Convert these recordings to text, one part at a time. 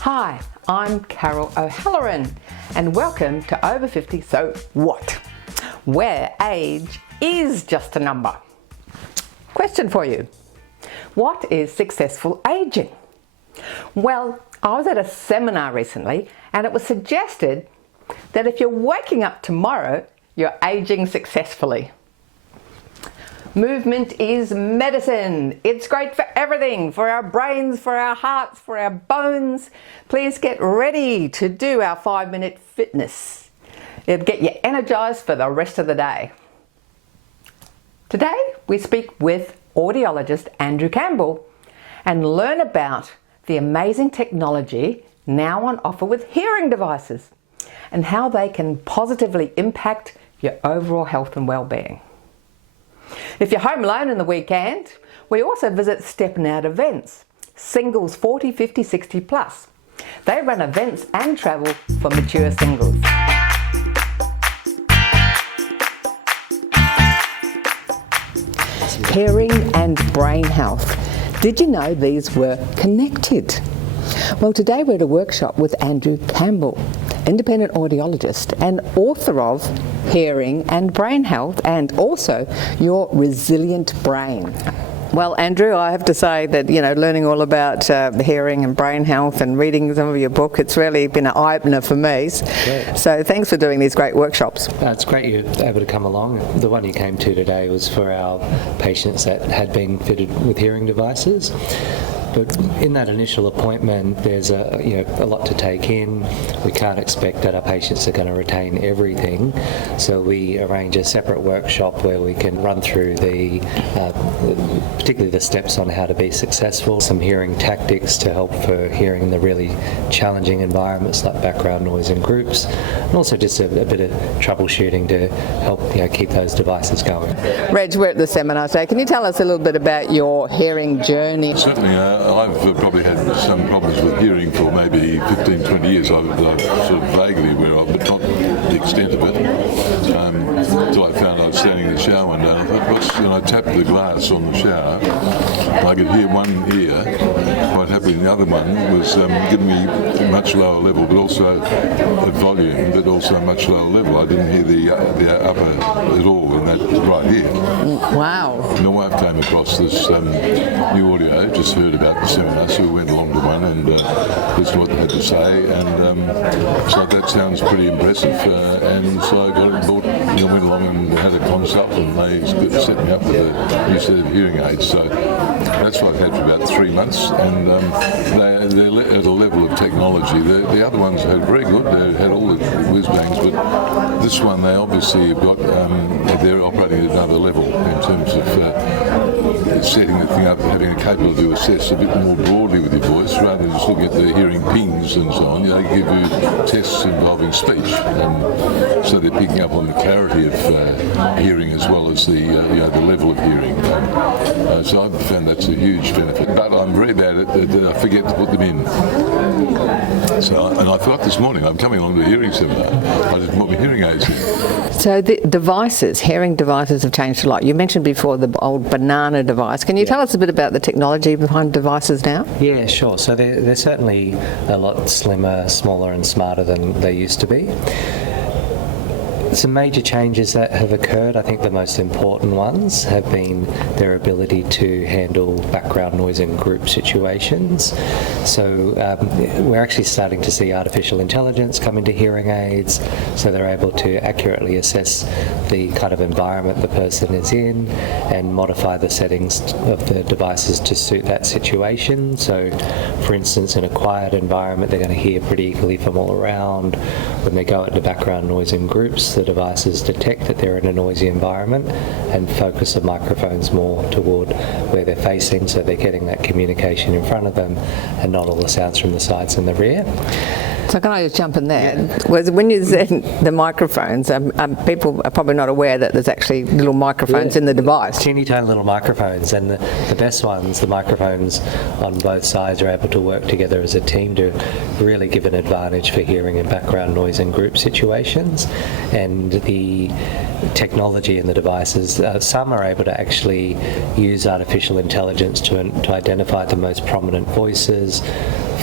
Hi, I'm Carol O'Halloran and welcome to Over 50 So What? Where age is just a number. Question for you. What is successful aging? Well, I was at a seminar recently and it was suggested that if you're waking up tomorrow, you're aging successfully. Movement is medicine. It's great for everything, for our brains, for our hearts, for our bones. Please get ready to do our 5-minute fitness. It'll get you energized for the rest of the day. Today, we speak with audiologist Andrew Campbell and learn about the amazing technology now on offer with hearing devices and how they can positively impact your overall health and well-being. If you're home alone in the weekend, we also visit Steppin' Out events, singles 40, 50, 60 plus. They run events and travel for mature singles. Hearing and brain health. Did you know these were connected? Well, today we're at a workshop with Andrew Campbell, independent audiologist and author of Hearing and Brain Health and also Your Resilient Brain. Well, Andrew, I have to say that, learning all about hearing and brain health and reading some of your book, it's really been an eye-opener for me. Great. So thanks for doing these great workshops. It's great you're able to come along. The one you came to today was for our patients that had been fitted with hearing devices. But in that initial appointment, there's a lot to take in. We can't expect that our patients are going to retain everything, so we arrange a separate workshop where we can run through particularly the steps on how to be successful, some hearing tactics to help for hearing in the really challenging environments like background noise in groups, and also just a bit of troubleshooting to help keep those devices going. Reg, we're at the seminar today. Can you tell us a little bit about your hearing journey? Certainly. I've probably had some problems with hearing for maybe 15, 20 years. I'm sort of vaguely aware of, but not the extent of it. Until I found I was standing in the shower one day, and I thought, I tapped the glass on the shower, and I could hear one ear quite happily, and the other one was giving me a much lower level, but also a volume, but also a much lower level. I didn't hear the upper at all in that right ear. Wow. My wife came across this new audio, just heard about the seminar, so we went along to one and listened to what they had to say, and so that sounds pretty impressive, and so I got it and went along and had a consult, and they set me up with a new set of hearing aids. So that's what I've had for about 3 months, and they're at a level of technology. The other ones are very good, they had all the whiz bangs, but this one they obviously have got, they're operating at another level in terms of setting the thing up, having a capability to assess a bit more broadly with your voice rather than just looking at the hearing pings and so on. They give you tests involving speech, and so they're picking up on the clarity of hearing as well as the level of hearing. So I've found that's a huge benefit. But I'm very bad at that I forget to put them in. And I thought this morning I'm coming along to a hearing seminar. I didn't put my hearing aids in. So the devices, hearing devices have changed a lot. You mentioned before the old banana device. Can you tell us a bit about the technology behind devices now? Yeah, sure. So they're certainly a lot slimmer, smaller and smarter than they used to be. Some major changes that have occurred, I think the most important ones have been their ability to handle background noise in group situations. So we're actually starting to see artificial intelligence come into hearing aids, so they're able to accurately assess the kind of environment the person is in and modify the settings of the devices to suit that situation. So for instance, in a quiet environment, they're going to hear pretty equally from all around. When they go into background noise in groups, the devices detect that they're in a noisy environment and focus the microphones more toward where they're facing, so they're getting that communication in front of them and not all the sounds from the sides and the rear. So can I just jump in there? Was when you said the microphones, people are probably not aware that there's actually little microphones in the device. Teeny tiny little microphones, and the best ones, the microphones on both sides, are able to work together as a team to really give an advantage for hearing in background noise in group situations. And the technology in the devices, some are able to actually use artificial intelligence to identify the most prominent voices,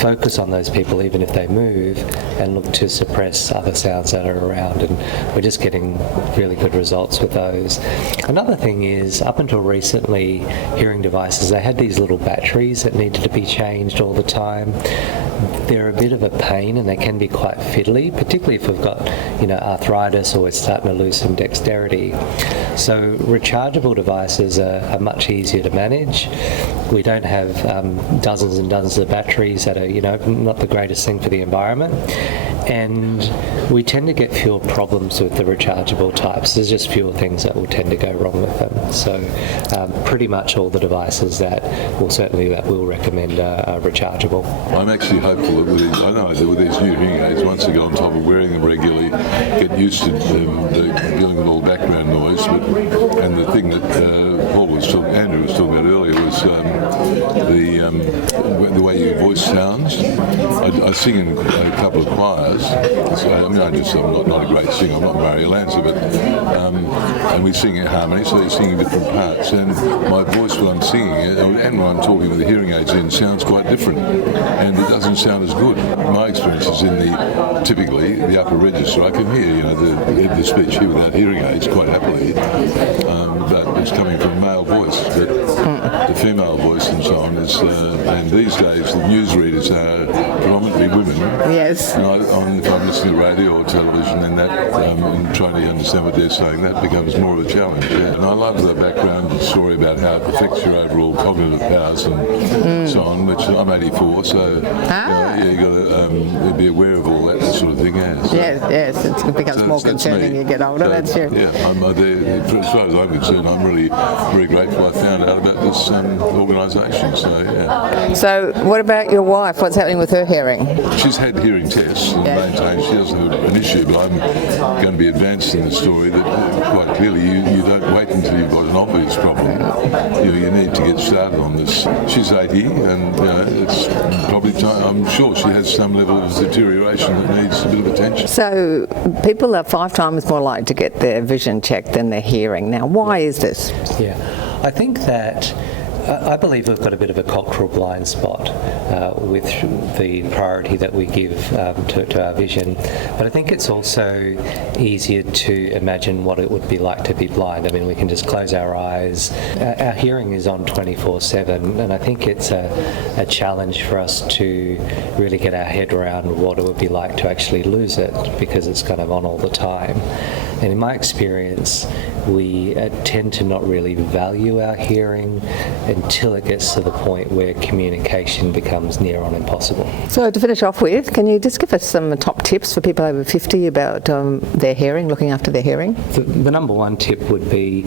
focus on those people even if they move, and look to suppress other sounds that are around, and we're just getting really good results with those. Another thing is, up until recently, hearing devices, they had these little batteries that needed to be changed all the time. They're a bit of a pain and they can be quite fiddly, particularly if we've got arthritis or we're starting to lose some dexterity. So rechargeable devices are much easier to manage. We don't have dozens and dozens of batteries that are not the greatest thing for the environment, and we tend to get fewer problems with the rechargeable types. There's just fewer things that will tend to go wrong with them. So pretty much all the devices that we'll recommend are rechargeable. I'm actually hopeful that with these new hearing aids, once they get on top of wearing them regularly, get used to dealing with all background noise. And the thing that Andrew was talking about earlier was the way your voice sounds. I sing in a couple of choirs. I'm not a great singer. I'm not Mario Lanza, but and we sing in harmony, so you're singing different parts. And my voice when I'm singing it, and when I'm talking with the hearing aids in, sounds quite different, and it doesn't sound as good. My experience is in typically the upper register. I can hear the speech here without hearing aids quite happily, but it's coming from male voice. But the female voice and so on is, and these days the newsreaders are predominantly women. Yes. And if I'm listening to radio or television and and trying to understand what they're saying, that becomes more of a challenge. Yeah. And I love the background story about how it affects your overall cognitive powers and so on, which I'm 84, so you've got to be aware of all that sort of thing. Yeah. So, yes, it becomes more concerning you get older, that's true. Yeah, as far as I'm concerned, I'm really very grateful I found out about this organisation. So, yeah. So what about your wife? What's happening with her hearing? She's had hearing tests and maintained she doesn't have an issue, but I'm going to be advanced in the story that quite clearly you don't wait until you've got an obvious problem. You need to get started on this. She's 80 and it's probably time. I'm sure she has some level of deterioration that needs a bit of attention. So people are 5 times more likely to get their vision checked than their hearing. Now, why is this? Yeah, I think that I believe we've got a bit of a cultural blind spot with the priority that we give to our vision, but I think it's also easier to imagine what it would be like to be blind. I mean, we can just close our eyes. Our hearing is on 24/7, and I think it's a challenge for us to really get our head around what it would be like to actually lose it, because it's kind of on all the time. And in my experience, we tend to not really value our hearing until it gets to the point where communication becomes near on impossible. So to finish off with, can you just give us some top tips for people over 50 about their hearing, looking after their hearing? The number one tip would be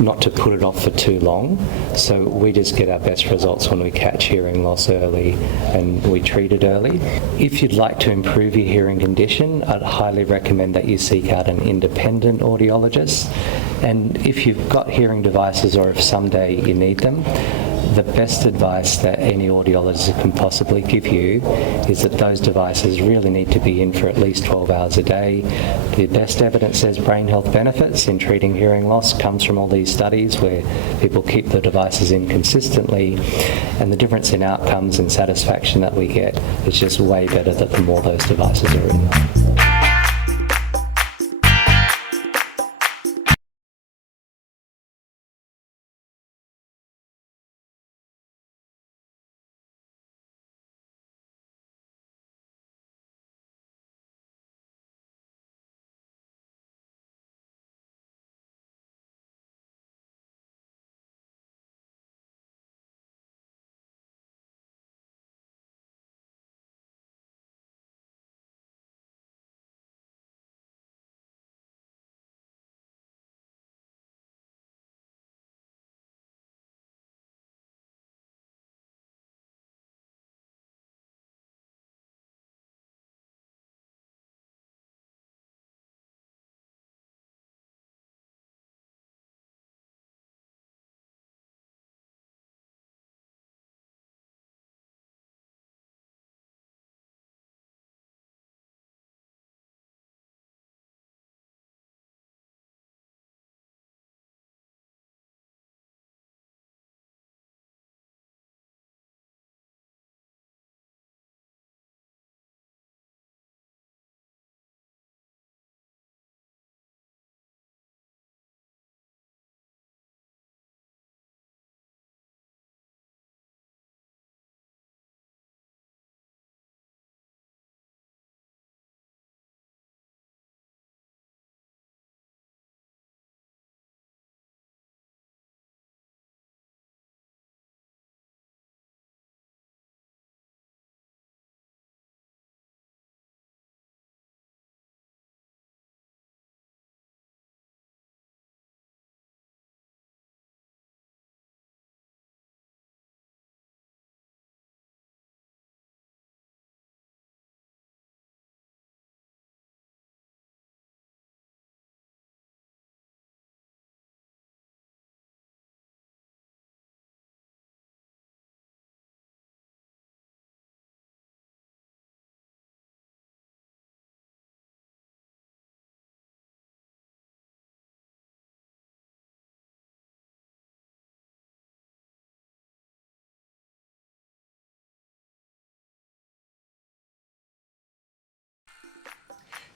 not to put it off for too long. So we just get our best results when we catch hearing loss early and we treat it early. If you'd like to improve your hearing condition, I'd highly recommend that you seek out an independent audiologist. And if you've got hearing devices, or if someday you need them, the best advice that any audiologist can possibly give you is that those devices really need to be in for at least 12 hours a day. The best evidence says brain health benefits in treating hearing loss comes from all these studies where people keep the devices in consistently, and the difference in outcomes and satisfaction that we get is just way better the more those devices are in.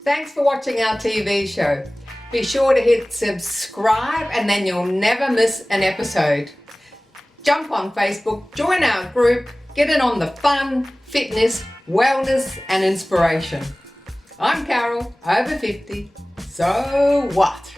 Thanks for watching our TV show. Be sure to hit subscribe and then you'll never miss an episode. Jump on Facebook, join our group, get in on the fun, fitness, wellness and inspiration. I'm Carol, over 50. So what?